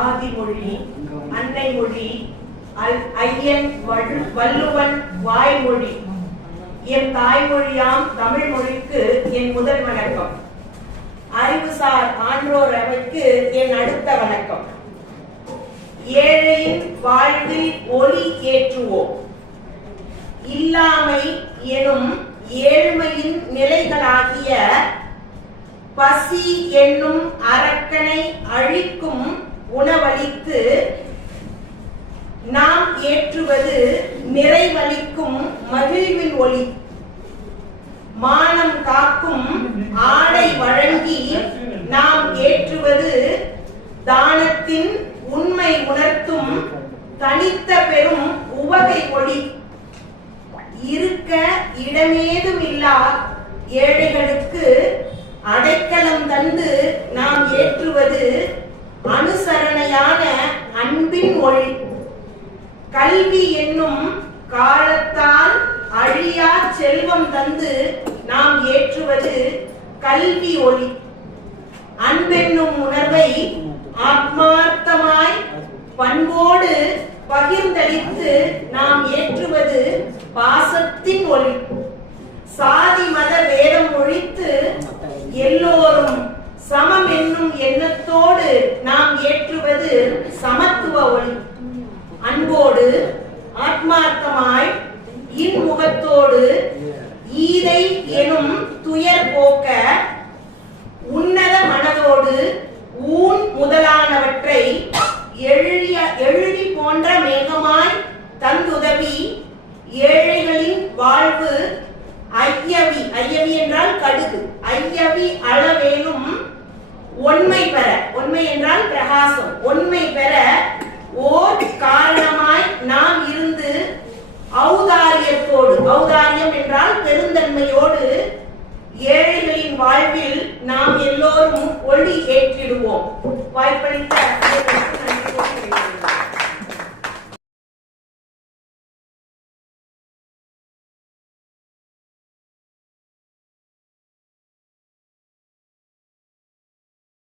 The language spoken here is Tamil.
ஆதிமொழி, அன்னை மொழி, ஐயன் வள்ளுவன் வாய்மொழி. என் தாய்மொழியாம் தமிழ் மொழிக்கு என் முதல் வணக்கம். அறிவுசார் ஆன்றோர் அவைக்கு என் அடுத்த வணக்கம். ஏழையின் வாழ்வில் ஒளி ஏற்றுவோம். இல்லாமை எனும் ஏழ்மையின் நிலைகளாகிய பசி என்னும் அரக்கனை அழிக்கும் உணவளித்து நாம் ஏற்றுவது நிறைவளிக்கும் மகிழ்வின் ஒளி. மானம் காக்கும் ஆடை வழங்கி நாம் ஏற்றுவது தானத்தின் உண்மை உணர்த்தும் தனித்த பெரும் உவகை ஒளி. இருக்க இடமேதும் இல்லா ஏழைகளுக்கு அடைக்கலம் தந்து நாம் ஏற்றுவது அனுசரணையான அன்பின் ஒளி. கல்வி என்னும் காலத்தால் அழியா செல்வம் தந்து நாம் ஏற்றுவது கல்வி ஒளி. அன்பென்னும் உணர்வை ஆத்மார்த்தமாய் பண்போடு பகிர்ந்தளித்து நாம் ஏற்றுவது பாசத்தின் ஒளி. சாதி மத வேதம் ஒழித்து எல்லோரும் சமம் என்னும் எண்ணத்தோடு நாம் ஏற்றுவது சமத்துவ ஒளி. அன்போடு ஆத்மார்த்தமாய் இன்முகத்தோடு ஈதை எனும் துயர் போக்க உன்னத மனதோடு ஊன் முதலானவற்றை எழுதி போன்ற மேகமாய் தந்துதவி ஏழைகளின் வாழ்வு ஐயவி, ஐயவி என்றால் கடுகு, ஐயவி அளவேனும் ஒன்மை பெற, ஒன்மை என்றால் பிரகாசம், ஒன்மை பெற ஓர் காரணமாய் நாம் இருந்து ஔதாரியத்தோடு, ஔதாரியம் என்றால் பெருந்தன்மையோடு ஏழைகளின் வாழ்வில் நாம் எல்லோரும் ஒளி ஏற்றிடுவோம். வாய்ப்பளித்த நன்றி.